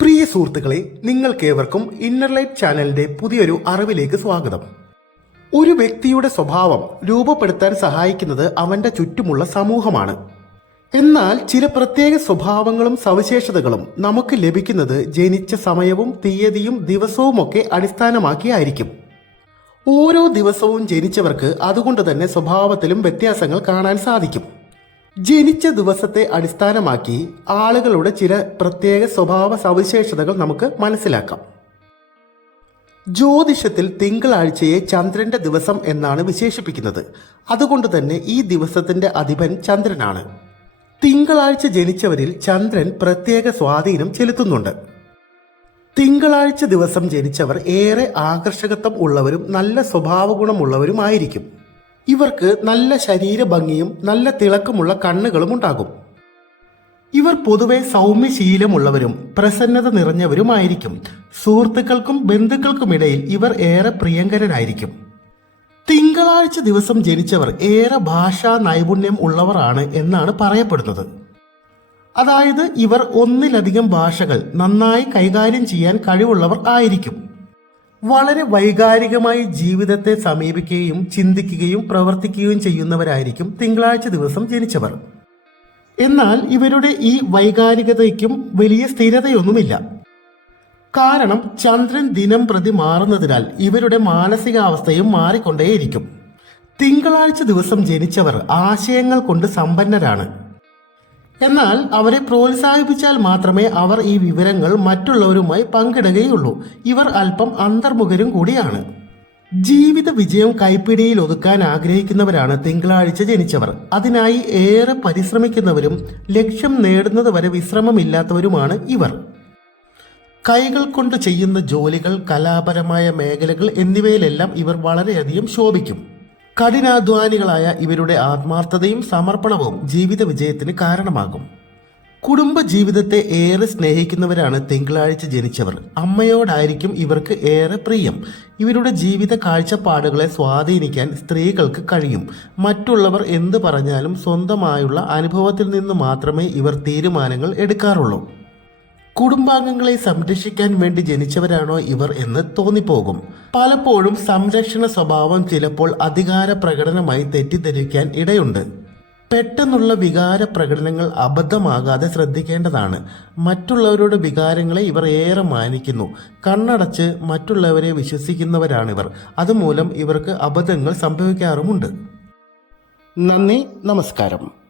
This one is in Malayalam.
പ്രിയ സുഹൃത്തുക്കളെ, നിങ്ങൾക്കേവർക്കും ഇന്നർലൈറ്റ് ചാനലിന്റെ പുതിയൊരു അറിവിലേക്ക് സ്വാഗതം. ഒരു വ്യക്തിയുടെ സ്വഭാവം രൂപപ്പെടുത്താൻ സഹായിക്കുന്നത് അവന്റെ ചുറ്റുമുള്ള സമൂഹമാണ്. എന്നാൽ ചില പ്രത്യേക സ്വഭാവങ്ങളും സവിശേഷതകളും നമുക്ക് ലഭിക്കുന്നത് ജനിച്ച സമയവും തീയതിയും ദിവസവുമൊക്കെ അടിസ്ഥാനമാക്കിയായിരിക്കും. ഓരോ ദിവസവും ജനിച്ചവർക്ക് അതുകൊണ്ട് തന്നെ സ്വഭാവത്തിലും വ്യത്യാസങ്ങൾ കാണാൻ സാധിക്കും. ജനിച്ച ദിവസത്തെ അടിസ്ഥാനമാക്കി ആളുകളുടെ ചില പ്രത്യേക സ്വഭാവ സവിശേഷതകൾ നമുക്ക് മനസ്സിലാക്കാം. ജ്യോതിഷത്തിൽ തിങ്കളാഴ്ചയെ ചന്ദ്രന്റെ ദിവസം എന്നാണ് വിശേഷിപ്പിക്കുന്നത്. അതുകൊണ്ട് തന്നെ ഈ ദിവസത്തിന്റെ അധിപൻ ചന്ദ്രനാണ്. തിങ്കളാഴ്ച ജനിച്ചവരിൽ ചന്ദ്രൻ പ്രത്യേക സ്വാധീനം ചെലുത്തുന്നുണ്ട്. തിങ്കളാഴ്ച ദിവസം ജനിച്ചവർ ഏറെ ആകർഷകത്വം ഉള്ളവരും നല്ല സ്വഭാവ ഗുണമുള്ളവരുമായിരിക്കും. ഇവർക്ക് നല്ല ശരീരഭംഗിയും നല്ല തിളക്കമുള്ള കണ്ണുകളും ഉണ്ടാകും. ഇവർ പൊതുവെ സൗമ്യശീലമുള്ളവരും പ്രസന്നത നിറഞ്ഞവരുമായിരിക്കും. സുഹൃത്തുക്കൾക്കും ബന്ധുക്കൾക്കുമിടയിൽ ഇവർ ഏറെ പ്രിയങ്കരനായിരിക്കും. തിങ്കളാഴ്ച ദിവസം ജനിച്ചവർ ഏറെ ഭാഷാ നൈപുണ്യം ഉള്ളവരാണ് എന്നാണ് പറയപ്പെടുന്നത്. അതായത് ഇവർ ഒന്നിലധികം ഭാഷകൾ നന്നായി കൈകാര്യം ചെയ്യാൻ കഴിവുള്ളവർ ആയിരിക്കും. വളരെ വൈകാരികമായി ജീവിതത്തെ സമീപിക്കുകയും ചിന്തിക്കുകയും പ്രവർത്തിക്കുകയും ചെയ്യുന്നവരായിരിക്കും തിങ്കളാഴ്ച ദിവസം ജനിച്ചവർ. എന്നാൽ ഇവരുടെ ഈ വൈകാരികതയ്ക്കും വലിയ സ്ഥിരതയൊന്നുമില്ല. കാരണം ചന്ദ്രൻ ദിനം പ്രതി മാറുന്നതിനാൽ ഇവരുടെ മാനസികാവസ്ഥയും മാറിക്കൊണ്ടേയിരിക്കും. തിങ്കളാഴ്ച ദിവസം ജനിച്ചവർ ആശയങ്ങൾ കൊണ്ട് സമ്പന്നരാണ്. എന്നാൽ അവരെ പ്രോത്സാഹിപ്പിച്ചാൽ മാത്രമേ അവർ ഈ വിവരങ്ങൾ മറ്റുള്ളവരുമായി പങ്കിടുകയുള്ളൂ. ഇവർ അല്പം അന്തർമുഖരും കൂടിയാണ്. ജീവിത വിജയം കൈപ്പിടിയിൽ ഒതുക്കാൻ ആഗ്രഹിക്കുന്നവരാണ് തിങ്കളാഴ്ച ജനിച്ചവർ. അതിനായി ഏറെ പരിശ്രമിക്കുന്നവരും ലക്ഷ്യം നേടുന്നത് വരെ വിശ്രമമില്ലാത്തവരുമാണ് ഇവർ. കൈകൾ കൊണ്ട് ചെയ്യുന്ന ജോലികൾ, കലാപരമായ മേഖലകൾ എന്നിവയിലെല്ലാം ഇവർ വളരെയധികം ശോഭിക്കും. കഠിനാധ്വാനികളായ ഇവരുടെ ആത്മാർത്ഥതയും സമർപ്പണവും ജീവിത വിജയത്തിന് കാരണമാകും. കുടുംബ ജീവിതത്തെ ഏറെ സ്നേഹിക്കുന്നവരാണ് തിങ്കളാഴ്ച ജനിച്ചവർ. അമ്മയോടായിരിക്കും ഇവർക്ക് ഏറെ പ്രിയം. ഇവരുടെ ജീവിത കാഴ്ചപ്പാടുകളെ സ്വാധീനിക്കാൻ സ്ത്രീകൾക്ക് കഴിയും. മറ്റുള്ളവർ എന്ത് പറഞ്ഞാലും സ്വന്തമായുള്ള അനുഭവത്തിൽ നിന്ന് മാത്രമേ ഇവർ തീരുമാനങ്ങൾ എടുക്കാറുള്ളൂ. കുടുംബാംഗങ്ങളെ സംരക്ഷിക്കാൻ വേണ്ടി ജനിച്ചവരാണോ ഇവർ എന്ന് തോന്നിപ്പോകും. പലപ്പോഴും സംരക്ഷണ സ്വഭാവം ചിലപ്പോൾ അധികാര പ്രകടനമായി തെറ്റിദ്ധരിക്കാൻ ഇടയുണ്ട്. പെട്ടെന്നുള്ള വികാര പ്രകടനങ്ങൾ അബദ്ധമാകാതെ ശ്രദ്ധിക്കേണ്ടതാണ്. മറ്റുള്ളവരുടെ വികാരങ്ങളെ ഇവർ ഏറെ മാനിക്കുന്നു. കണ്ണടച്ച് മറ്റുള്ളവരെ വിശ്വസിക്കുന്നവരാണിവർ. അതുമൂലം ഇവർക്ക് അബദ്ധങ്ങൾ സംഭവിക്കാറുമുണ്ട്. നന്ദി, നമസ്കാരം.